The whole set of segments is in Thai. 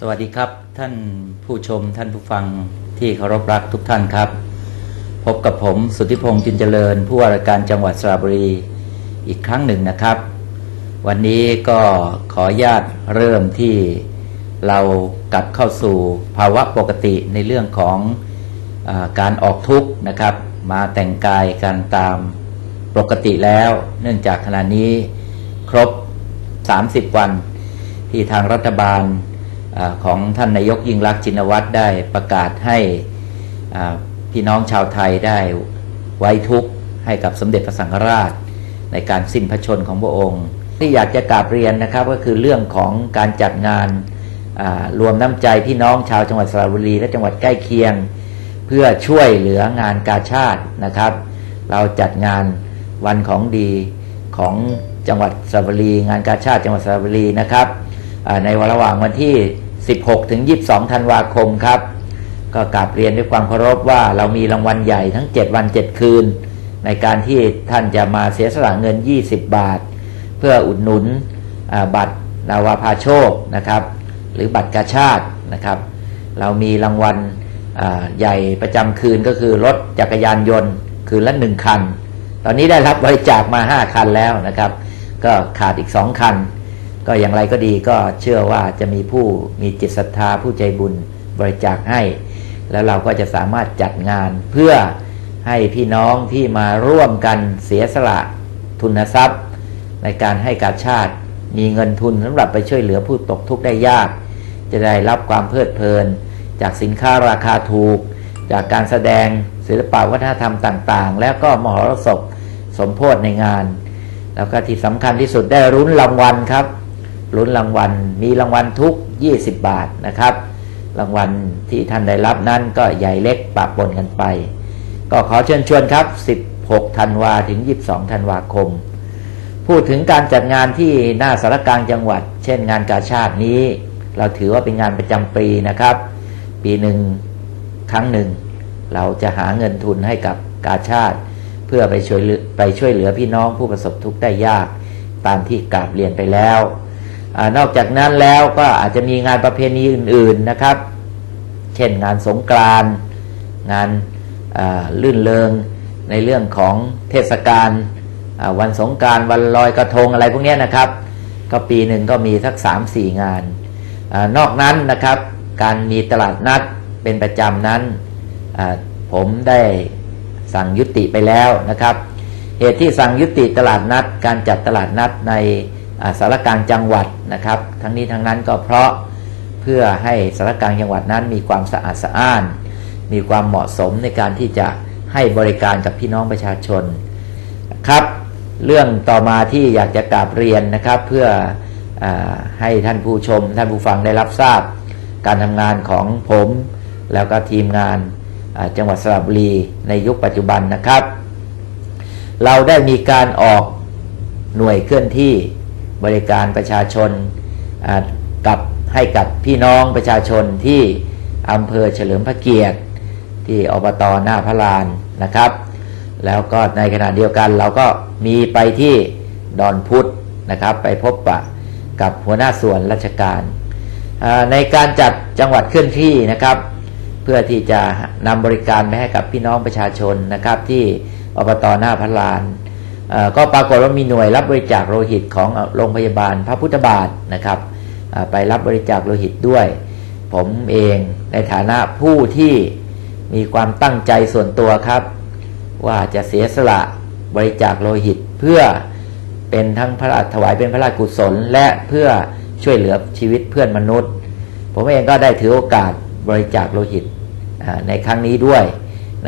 สวัสดีครับ ท่านผู้ชมท่านผู้ฟังที่เคารพรักทุกท่านครับ พบกับผมสุทธิพงษ์จินเจริญ ผู้ว่าราชการจังหวัดสระบุรีอีกครั้งหนึ่งนะครับ วันนี้ก็ขออนุญาตเริ่มที่เรากลับเข้าสู่ภาวะปกติในเรื่องของอการออกทุกข์นะครับ มาแต่งกายกันตามปกติแล้ว เนื่องจากขณะนี้ครบ 30 วัน ที่ทางรัฐบาล ของท่านนายกยิ่งรักษณ์ชินวัตรได้ประกาศให้พี่น้องชาวไทยได้ไว้ทุกข์ให้กับสมเด็จพระสังฆราช ในการสิ้นพระชนของพระองค์ ที่อยากจะกราบเรียนนะครับก็คือเรื่องของการจัดงานรวมน้ำใจพี่น้องชาวจังหวัดสระบุรีและจังหวัดใกล้เคียง เพื่อช่วยเหลืองานกาชาตินะครับ เราจัดงานวันของดีของจังหวัดสระบุรี งานกาชาติจังหวัดสระบุรีนะครับในวันระหว่างวันที่ 16 ถึง 22 ธันวาคมครับ ก็กราบเรียนด้วยความเคารพว่าเรามีรางวัลใหญ่ทั้ง 7 วัน 7 คืน ในการที่ท่านจะมาเสียสละเงิน 20 บาท เพื่ออุดหนุนบัตรนาวาพาโชคนะครับ หรือบัตรกาชาตินะครับ เรามีรางวัลใหญ่ประจำคืนก็คือรถจักรยานยนต์คืนละหนึ่งคัน ตอนนี้ได้รับบริจาคมา 5 คันแล้วนะครับ ก็ขาดอีก 2 คัน ก็อย่างไรก็ดีก็เชื่อว่าจะมีผู้มีจิตศรัทธาผู้ใจบุญบริจาคให้ แล้วเราก็จะสามารถจัดงานเพื่อให้พี่น้องที่มาร่วมกันเสียสละทุนทรัพย์ ในการให้กาชาติมีเงินทุนสำหรับไปช่วยเหลือผู้ตกทุกข์ได้ยาก จะได้รับความเพลิดเพลิน จากสินค้าราคาถูก จากการแสดงศิลปะวัฒนธรรมต่างๆ แล้วก็มหรสพสมโพธในงาน แล้วก็ที่สำคัญที่สุดได้รุ้นรางวัลครับ ลุ้นรางวัล มีรางวัลทุก 20 บาทนะครับ รางวัลที่ท่านได้รับนั้นก็ใหญ่เล็กปะปนกันไป ก็ขอเชิญชวนครับ 16 ธันวาถึง 22 ธันวาคม พูดถึงการจัดงานที่หน้าสารกลางจังหวัด เช่นงานกาชาตินี้ เราถือว่าเป็นงานประจำปีนะครับ ปีหนึ่งครั้งหนึ่ง เราจะหาเงินทุนให้กับกาชาติเพื่อไปช่วยเหลือไปช่วยเหลือพี่น้องผู้ประสบทุกข์ได้ยาก ตามที่กราบเรียนไปแล้ว อนอกจากนั้นแล้วก็อาจจะมีงานประเพณีอื่น ๆนะครับ เช่นงานสงกรานต์งานลื่นเลงในเรื่องของเทศกาลวันสงกรารวันลอยกระทงอะไรพวกนี้นะครับ ก็ปีหนึ่งก็มีสัก3 4 งานอนอกนั้นนะครับการมีตลาดนัดเป็นประจำนั้นผมได้สั่งยุติไปแล้วนะครับ เหตุที่สั่งยุติตลาดนัด การจัดตลาดนัดใน สารกลางจังหวัดนะครับ ทั้งนี้ทั้งนั้นก็เพราะเพื่อให้สารกลางจังหวัดนั้นมีความสะอาดสะอ้าน มีความเหมาะสมในการที่จะให้บริการกับพี่น้องประชาชนครับ เรื่องต่อมาที่อยากจะกราบเรียนนะครับเพื่ออให้ท่านผู้ชม ท่านผู้ฟังได้รับทราบ การทำงานของผม แล้วก็ทีมงานจังหวัดสระบุรีในยุคปัจจุบันนะครับ เราได้มีการออกหน่วยเคลื่อนที่ บริการประชาชนกับให้กับพี่น้องประชาชนที่อำเภอเฉลิมพระเกียรติ ที่อบตหน้าพระลานนะครับ แล้วก็ในขณะเดียวกันเราก็มีไปที่ดอนพุธนะครับ ไปพบปะกับหัวหน้าส่วนราชการในการจัดจังหวัดเคลื่อนที่นะครับ เพื่อที่จะนำบริการไปให้กับพี่น้องประชาชนนะครับ ที่อบตหน้าพระลาน ก็ปรากฏว่ามีหน่วยรับบริจาคโลหิตของโรงพยาบาลพระพุทธบาทนะครับไปรับบริจาคโลหิตด้วย ผมเองในฐานะผู้ที่มีความตั้งใจส่วนตัวครับ ว่าจะเสียสละบริจาคโลหิตเพื่อเป็นทั้งพระราชถวายเป็นพระราชกุศล และเพื่อช่วยเหลือชีวิตเพื่อนมนุษย์ ผมเองก็ได้ถือโอกาสบริจาคโลหิตในครั้งนี้ด้วย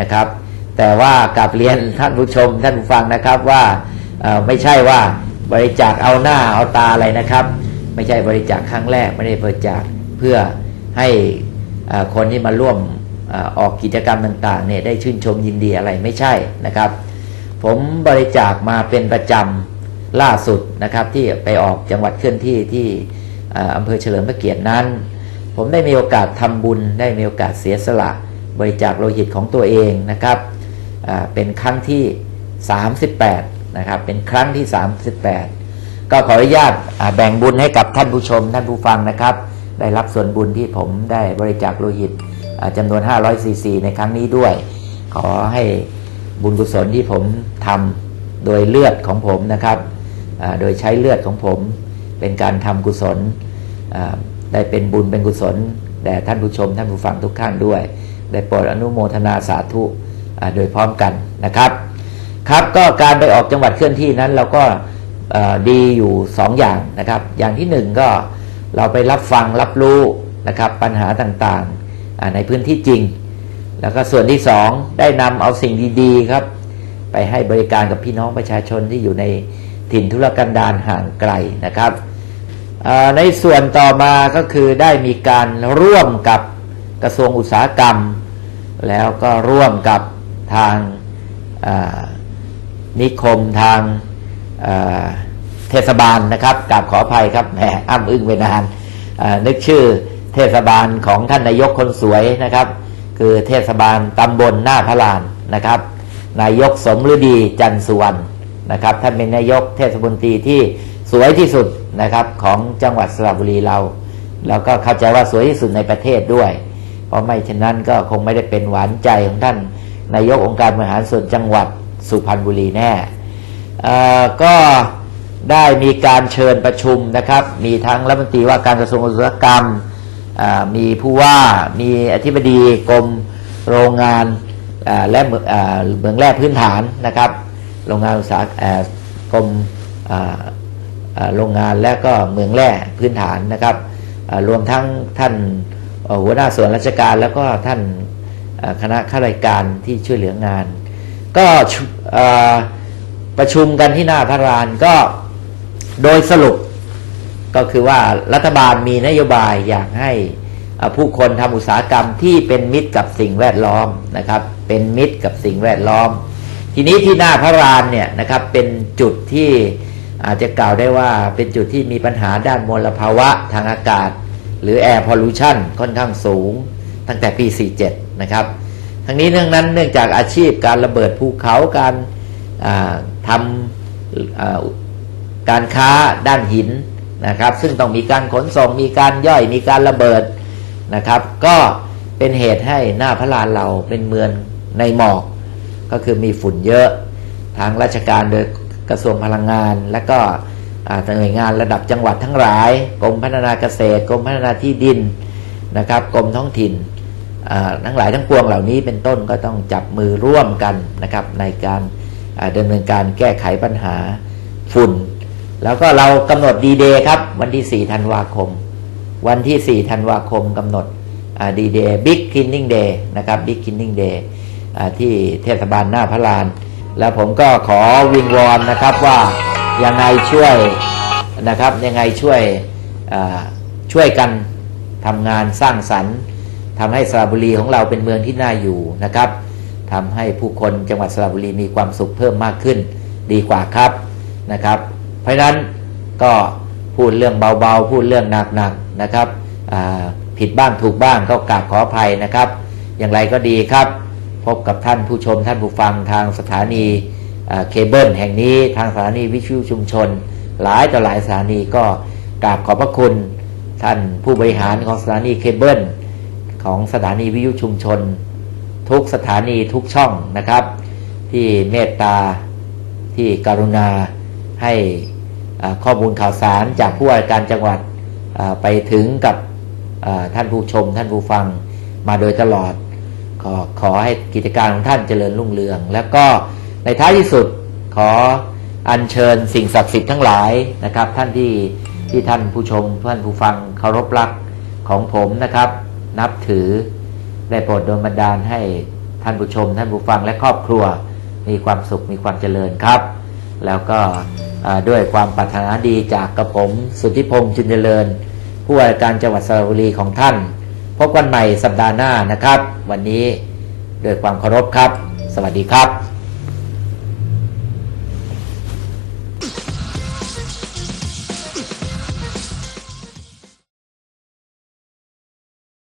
นะครับ แต่ว่ากลับเรียนท่านผู้ชมท่านผู้ฟังนะครับว่าไม่ใช่ว่าบริจาคเอาหน้าเอาตาอะไรนะครับ ไม่ใช่บริจาคครั้งแรกไม่ได้บริจาคเพื่อให้คนที่มาร่วมอออกกิจกรรมต่างๆเนี่ยได้ชื่นชมยินดีอะไรไม่ใช่นะครับ ผมบริจาคมาเป็นประจำล่าสุดนะครับ ที่ไปออกจังหวัดเคลื่อนที่ที่อำเภอเฉลิมพระเกียรตินั้น ผมได้มีโอกาสทำบุญได้มีโอกาสเสียสละ บริจาคโลหิตของตัวเองนะครับ เป็นครั้งที่ 38นะครับเป็นครั้งที่ 38 ก็ขออนุญาตแบ่งบุญให้กับท่านผู้ชมท่านผู้ฟังนะครับ ได้รับส่วนบุญที่ผมได้บริจาคโลหิตจำนวน 500ซีซีในครั้งนี้ด้วย ขอให้บุญกุศลที่ผมทำโดยเลือดของผมนะครับโดยใช้เลือดของผมเป็นการทำกุศลได้เป็นบุญเป็นกุศลแด่ท่านผู้ชมท่านผู้ฟังทุกท่านด้วย ได้โปรดอนุโมทนาสาธุ โดยพร้อมกันนะครับครับก็การไปออกจังหวัดเคลื่อนที่นั้นเราก็ดีอยู่ 2 อย่างนะครับ อย่างที่ 1 ก็เราไปรับฟังรับรู้นะครับปัญหาต่างๆในพื้นที่จริง แล้วก็ส่วนที่ 2 ได้นำเอาสิ่งดีๆครับ ไปให้บริการกับพี่น้องประชาชนที่อยู่ในถิ่นธุรกันดารห่างไกลนะครับในส่วนต่อมาก็คือได้มีการร่วมกับกระทรวงอุตสาหกรรม แล้วก็ร่วมกับ ทางนิคมทางเทศบาลนะครับกราบขออภัยครับแหมอ้ำอึ้งไปนานนึกชื่อเทศบาลของท่านนายกคนสวยนะครับ คือเทศบาลตำบลหน้าพระลานนะครับ นายกสมฤดีจันทร์สุวรรณนะครับท่านเป็นนายกเทศมนตรีที่สวยที่สุดนะครับของจังหวัดสระบุรีเราแล้วก็เข้าใจว่าสวยที่สุดในประเทศด้วย เพราะไม่เช่นนั้นก็คงไม่ได้เป็นหวานใจของท่าน นายกองค์การบริหารส่วนจังหวัดสุพรรณบุรีแน่ก็ได้มีการเชิญประชุมนะครับ มีทั้งรัฐมนตรีว่าการกระทรวงอุตสาหกรรม มีผู้ว่า มีอธิบดีกรมโรงงานและเมืองแร่พื้นฐานนะครับ โรงงานอุตสาหกรมโรงงานและก็เมืองแร่พื้นฐานนะครับ รวมทั้งท่านหัวหน้าส่วนราชการแล้วก็ท่าน คณะข้าราชการที่ช่วยเหลืองาน ก็ประชุมกันที่หน้าพระรานก็โดยสรุปก็คือว่ารัฐบาลมีนโยบายอยากให้ผู้คนทำอุตสาหกรรมที่เป็นมิตรกับสิ่งแวดล้อมนะครับ เป็นมิตรกับสิ่งแวดล้อม ทีนี้ที่หน้าพระรานเนี่ยนะครับเป็นจุดที่อาจจะกล่าวได้ว่าเป็นจุดที่มีปัญหาด้านมลภาวะทางอากาศ หรือ Air Pollution ค่อนข้างสูงตั้งแต่ปี 47 นะครับ ทั้งนี้เนื่องนั้นเนื่องจากอาชีพการระเบิดภูเขาการทำการค้าด้านหินนะครับ ซึ่งต้องมีการขนส่งมีการย่อยมีการระเบิดนะครับ ก็เป็นเหตุให้หน้าพระลานเราเป็นเมืองในหมอก ก็คือมีฝุ่นเยอะทางราชการโดยกระทรวงพลังงาน และก็หน่วยงานระดับจังหวัดทั้งหลาย กรมพัฒนาเกษตร กรมพัฒนาที่ดินนะครับ กรมท้องถิ่น ทั้งหลายทั้งปวงเหล่านี้เป็นต้นก็ต้องจับมือร่วมกันนะครับในการอ่าดำเนินการแก้ไขปัญหาฝุ่น แล้วก็เรากำหนดดีเดย์ครับวันที่4ธันวาคม วันที่4ธันวาคมกำหนดดีเดย์บิ๊กคินนิ่งเดย์นะครับบิ๊กคินนิ่งเดย์ที่เทศบาลหน้าพระลาน แล้วผมก็ขอวิงวอนนะครับว่ายังไงช่วยนะครับยังไงช่วยช่วยกันทำงานสร้างสรรค์ ทำให้สระบุรีของเราเป็นเมืองที่น่าอยู่นะครับทำให้ผู้คนจังหวัดสระบุรีมีความสุขเพิ่มมากขึ้นดีกว่าครับนะครับ เพราะฉะนั้นก็พูดเรื่องเบาๆ พูดเรื่องหนักๆนะครับผิดบ้างถูกบ้างก็กราบขออภัยนะครับ อย่างไรก็ดีครับ พบกับท่านผู้ชมท่านผู้ฟังทางสถานีเอ่อเคเบิลแห่งนี้ทางสถานีวิทยุชุมชน หลายต่อหลายสถานีก็กราบขอบพระคุณท่านผู้บริหารของสถานีเคเบิล ของสถานีวิทยุชุมชน ทุกสถานีทุกช่องนะครับ ที่เมตตาที่กรุณาให้ข้อมูลข่าวสารจากผู้ว่าการจังหวัดไปถึงกับท่านผู้ชม ท่านผู้ฟังมาโดยตลอด ขอขอให้กิจการของท่านเจริญรุ่งเรือง แล้วก็ในท้ายที่สุดขออัญเชิญสิ่งศักดิ์สิทธิ์ทั้งหลายนะครับ ท่านที่ที่ท่านผู้ชมท่านผู้ฟังเคารพรักของผมนะครับ นับถือ ได้โปรดโดนบันดาลให้ท่านผู้ชม ท่านผู้ฟังและครอบครัว มีความสุขมีความเจริญครับ แล้วก็ด้วยความปรารถนาดีจากกระผมสุทธิพงษ์จุนเจริญ ผู้ว่าการจังหวัดสระบุรีของท่าน พบกันใหม่สัปดาห์หน้านะครับ วันนี้ด้วยความเคารพครับ สวัสดีครับ